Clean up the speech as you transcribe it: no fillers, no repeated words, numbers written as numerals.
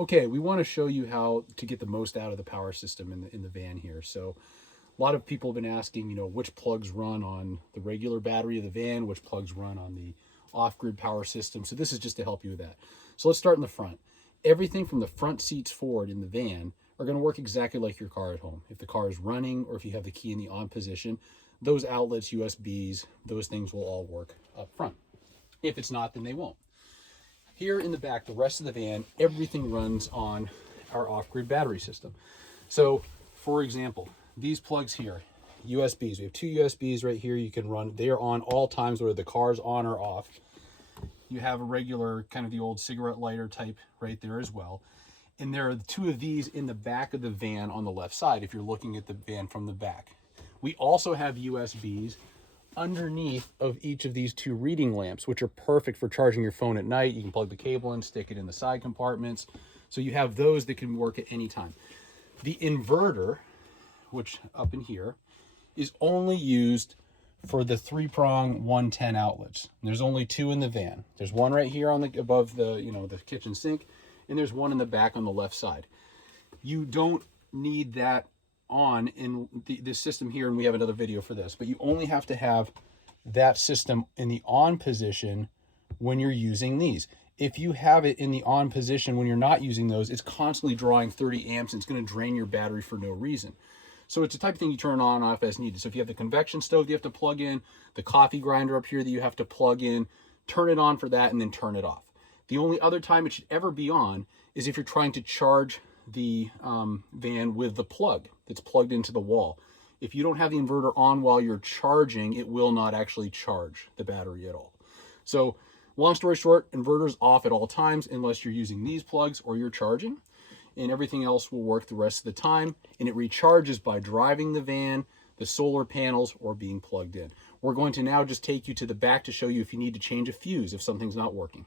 Okay, we want to show you how to get the most out of the power system in the van here. So a lot of people have been asking, which plugs run on the regular battery of the van, which plugs run on the off-grid power system. So this is just to help you with that. So let's start in the front. Everything from the front seats forward in the van are going to work exactly like your car at home. If the car is running or if you have the key in the on position, those outlets, USBs, those things will all work up front. If it's not, then they won't. Here in the back, the rest of the van, everything runs on our off-grid battery system. So, for example, these plugs here, USBs. We have two USBs right here you can run. They are on all times, whether the car's on or off. You have a regular, kind of the old cigarette lighter type right there as well. And there are two of these in the back of the van on the left side, if you're looking at the van from the back. We also have USBs underneath of each of these two reading lamps, which are perfect for charging your phone at night. You can plug the cable in, stick it in the side compartments. So you have those that can work at any time. The inverter, which up in here, is only used for the 3-prong 110 outlets. And there's only two in the van. There's one right here on the above the the kitchen sink, and there's one in the back on the left side. You don't need that on in this system here, and we have another video for this, but you only have to have that system in the on position when you're using these. If you have it in the on position when you're not using those, it's constantly drawing 30 amps and it's going to drain your battery for no reason. So it's the type of thing you turn on and off as needed. So if you have the convection stove you have to plug in, the coffee grinder up here that you have to plug in, turn it on for that and then turn it off. The only other time it should ever be on is if you're trying to charge the van with the plug that's plugged into the wall. If you don't have the inverter on while you're charging, it will not actually charge the battery at all. So long story short, inverter's off at all times unless you're using these plugs or you're charging, and everything else will work the rest of the time, and it recharges by driving the van, the solar panels, or being plugged in. We're going to now just take you to the back to show you if you need to change a fuse if something's not working.